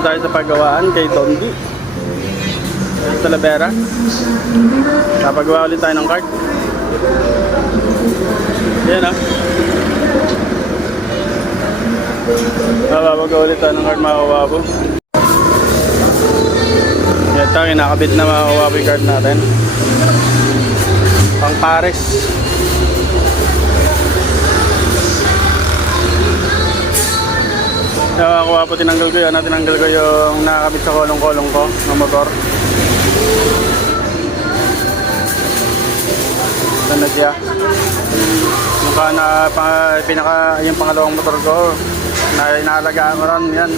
Dito tayo sa paggawaan kay Dondi sa Talavera. Napagawa ulit tayo ng cart. Yan ah. Napapagawa ulit tayo ng cart, mga kawabo. Ito, kinakabit na, mga kawabo, yung cart natin. Pang pares. Nakakuha po, tinanggal ko yun. Tinanggal ko yung nakakabit sa kolong-kolong ko ng motor. Ito na siya. Yung pangalawang motor ko na inaalagaan ko rin yan.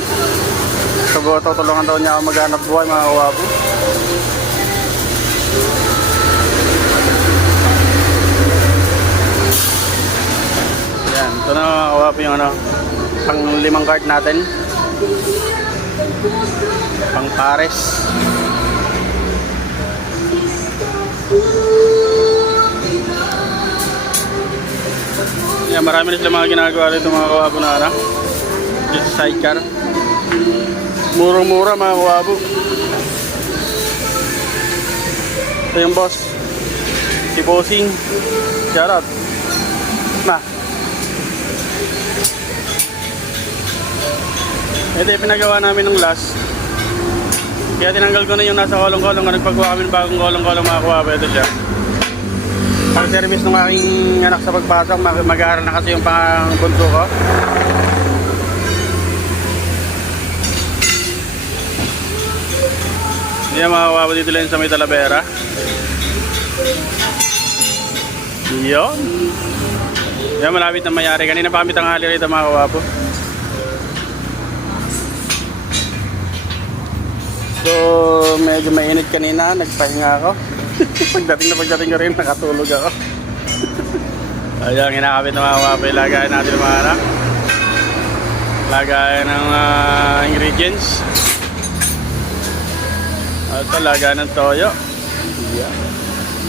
So, tutulungan daw niya ako maghanap buhay, mga kawapo. Yan, ito na, mga kawapo, yung pang 5 cart natin, pang pares. Yan, marami na sila mga ginagawa rito, mga kawapo, na dito sa sidecar. Murang-mura, mga kawapo. Ito yung boss, si Bossing. Shoutout na. Ito yung pinagawa namin ng last. Kaya tinanggal ko na yung nasa kolong-kolong. Nagpagawa kami ng bagong kolong-kolong, mga kawapo. Ito siya. Pang service ng aking anak sa pagpasok. Mag-aaral na kasi yung pang bunso ko. Yan, mga kawapo, dito lang sa may Talavera. Yun. Yan, malapit na mayari. Kanina pa kami tanghali rito, mga kawapo. So, medyo mainit kanina, nagpahinga ako. Pagdating ko rin, nakatulog ako. Ayan, kinakabit na mga kawapo, ilagayan natin mga anak. Lagayan ng ingredients. Ito, lagayan ng toyo. Ayan.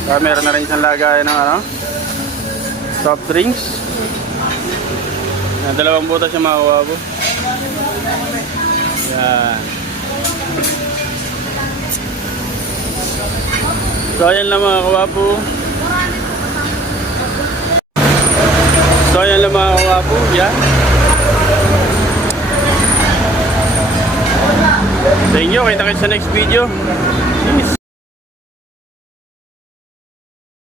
So, meron na rin siyang lagayan ng soft drinks. Ayan, 2 butas yung mga kawapo. Ayan. So ayan lang, mga kawapo. Yan. Thank you. Kita-kits sa next video. Peace.